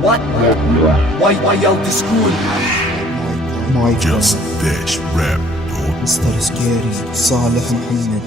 What? Why y'all this cool? Just dash rap مستر سكيري صالح محمد.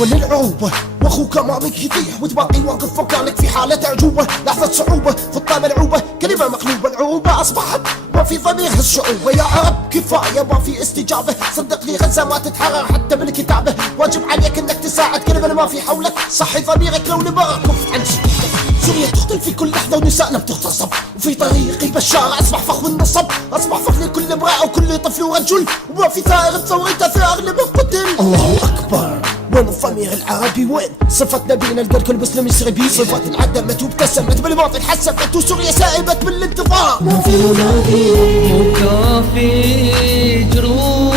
وللعوبة واخوك امامك يطيح وتباقي واقف فوقانك في حالة اعجوبة. لحظة صعوبة خطة ملعوبة كلمة مقلوبة. العوبة اصبحت ما في ضمير الشعوبة. يا عرب كفاية ما في استجابة. صدقني غزة ما تتحرر حتى بالكتابة. واجب عليك انك تساعد كلمة ما في حولك. صحي ضميرك لو نبغى كف عن شدتك. سوريا تقتل في كل لحظة ونسائنا بتغتصب. وفي طريقي بشار أصبح فخ والنصب. أصبح فخ لكل امرأة وكل طفل ورجل. وما في ثائر تصورته ثائر لمن قتل. الله أكبر. وين الضمير العربي وين؟ صفة نبينا لقى كل مسلم يسري بيه. صفات انعدمت وابتسمت بالماضي انحسبت. وسوريا سائبت بالانتظار. ما في منادي وكافي جروح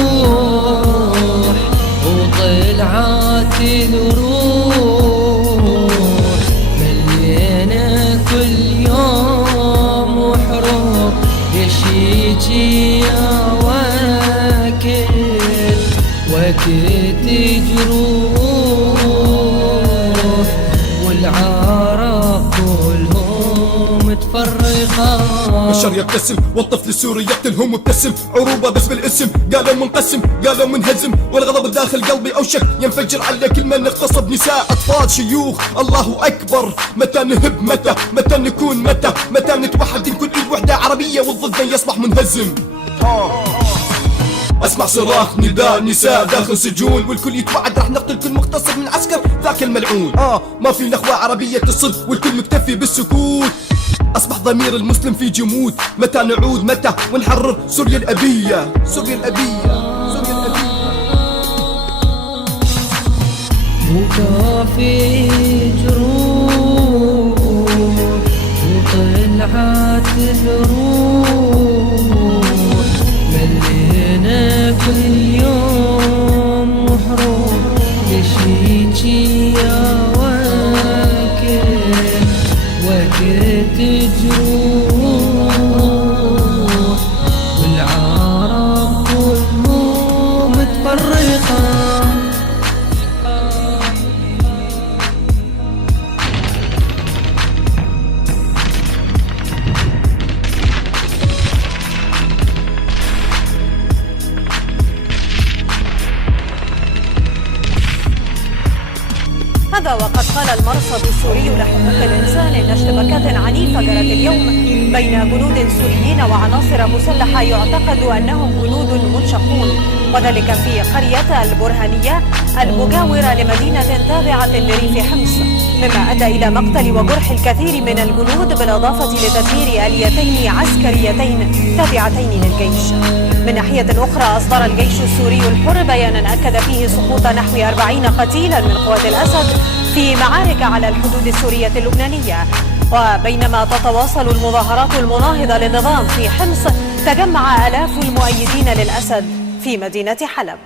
وطلعات الروح. ملينا كل يوم وحروب يشيجي يا واكل وقت جروح. والعرب كلهم تفرقا. بشر يبتسم والطفل السوري يقتلهم مبتسم. عروبة بس بالاسم قالوا منقسم قالوا منهزم. والغضب داخل قلبي اوشك ينفجر على كل من اغتصب نساء اطفال شيوخ. الله اكبر. متى نهب متى نكون متى نتوحد نكون ايد وحدة عربية والضد يصبح منهزم. اسمع صراخ نداء نساء داخل سجون. والكل يتوعد راح نقتل كل مغتصب من عسكر ذاك الملعون. ما في نخوة عربية تصد والكل مكتفي بالسكوت. أصبح ضمير المسلم في جمود. متى نعود متى ونحرر سوريا الأبية. سوريا الأبية سوريا الأبية. وكافي جروح وطلعت الروح. ملينا كل يوم وحروب يشيجي يا واكل وقت جروح. والعرب كلهم متفرقة. هذا وقد قال المرصد السوري لحقوق الإنسان إن اشتباكات عنيفة جرت اليوم بين جنود سوريين وعناصر مسلحة يعتقد أنهم جنود منشقون، وذلك في قرية البرهانية المجاورة لمدينة تابعة لريف حمص، مما أدى إلى مقتل وجرح الكثير من الجنود بالإضافة لتدمير آليتين عسكريتين تابعتين للجيش. من ناحية أخرى أصدر الجيش السوري الحر بيانا أكد فيه سقوط نحو 40 قتيلا من قوات الأسد في معارك على الحدود السورية اللبنانية. وبينما تتواصل المظاهرات المناهضة للنظام في حمص، تجمع آلاف المؤيدين للأسد في مدينة حلب.